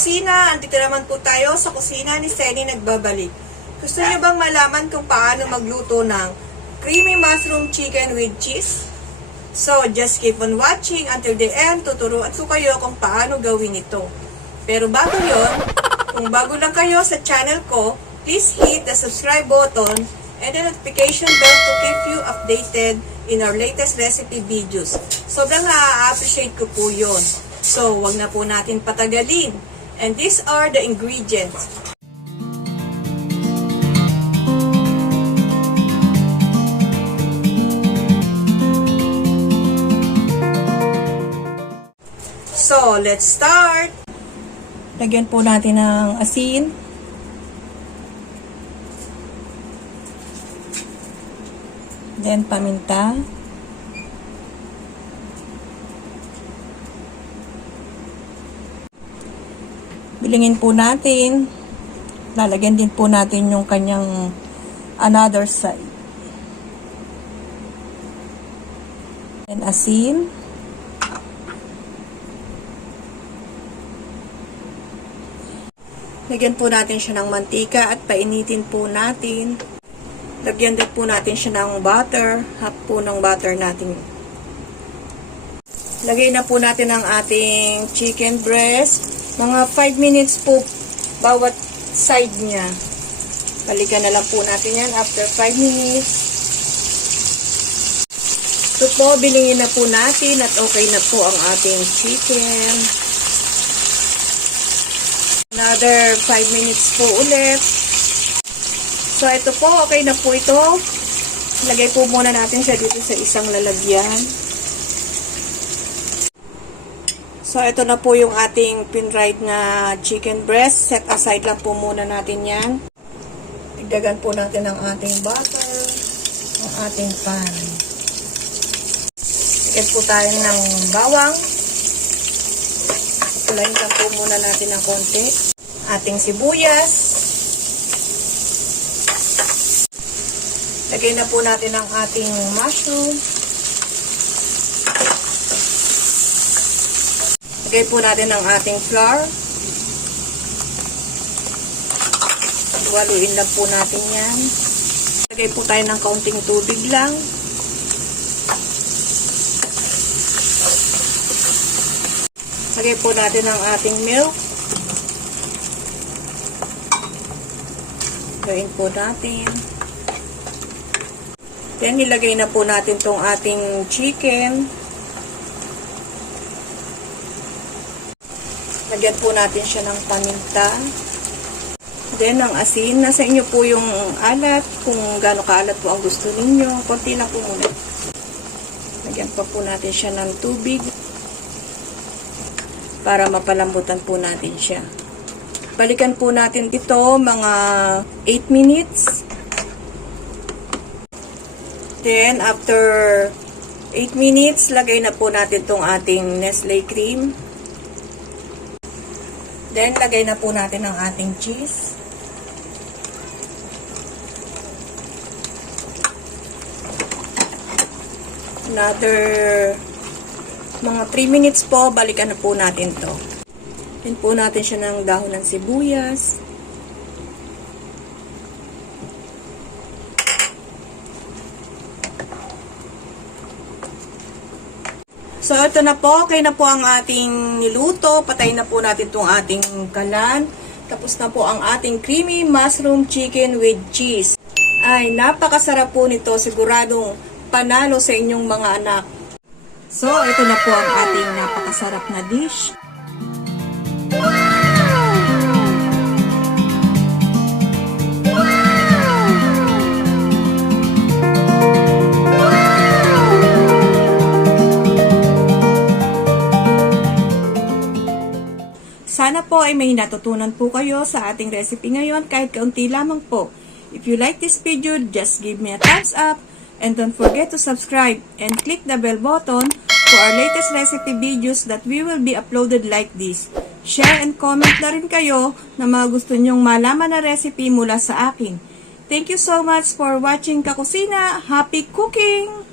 KA-KUSINA, andito naman po tayo sa kusina ni Zeny nagbabalik. Gusto niyo bang malaman kung paano magluto ng creamy mushroom chicken with cheese? So, just keep on watching until the end. Tuturuan ko kayo kung paano gawin ito. Pero bago yon, kung bago lang kayo sa channel ko, please hit the subscribe button and the notification bell to keep you updated in our latest recipe videos. Sobrang na-appreciate ko po yun. So, wag na po natin patagalin. And these are the ingredients. So, let's start. Lagyan po natin ng asin. Then, paminta. Bilingin po natin. Lalagyan din po natin yung kanyang another side. Then, asin. Lagyan po natin siya ng mantika at painitin po natin. Lagyan din po natin siya ng butter. Half po ng butter natin. Lagay na po natin ang ating chicken breast. Mga 5 minutes po bawat side niya. Balikan na lang po natin yan after 5 minutes. Ito po, bilingin na po natin at okay na po ang ating chicken. Another 5 minutes po ulit. So, ito po, okay na po ito. Lagay po muna natin siya dito sa isang lalagyan. So, ito na po yung ating pin-fried na chicken breast. Set aside lang po muna natin yan. Igdagan po natin ang ating butter, ang ating pan. Igad po tayo ng bawang. Kulayin lang po muna natin ng konti. Ating sibuyas. Lagay na po natin ang ating mushroom. Lagay po natin ang ating flour. Waluin lang po natin yan. Lagay po tayo ng kaunting tubig lang. Lagay po natin ang ating milk. Lagay po natin. Then, ilagay na po natin tong ating chicken. Lagyan po natin siya ng paminta. Then, ang asin. Nasa inyo po yung alat. Kung gaano kaalat po ang gusto ninyo. Konti lang po muna. Lagyan pa po natin siya ng tubig. Para mapalambutan po natin siya. Balikan po natin ito mga 8 minutes. Then, after 8 minutes, lagay na po natin itong ating Nestle cream. Then, lagay na po natin ang ating cheese. Another mga 3 minutes po, balikan na po natin to. Then po natin siya ng dahon ng sibuyas. So, ito na po. Okay na po ang ating niluto. Patayin na po natin itong ating kalan. Tapos na po ang ating creamy mushroom chicken with cheese. Ay, napakasarap po nito. Siguradong panalo sa inyong mga anak. So, ito na po ang ating napakasarap na dish. Sana po ay may natutunan po kayo sa ating recipe ngayon kahit kaunti lamang po. If you like this video, just give me a thumbs up and don't forget to subscribe and click the bell button for our latest recipe videos that we will be uploaded like this. Share and comment na rin kayo na mga gusto nyong malaman na recipe mula sa akin. Thank you so much for watching KA-KUSINA. Happy cooking!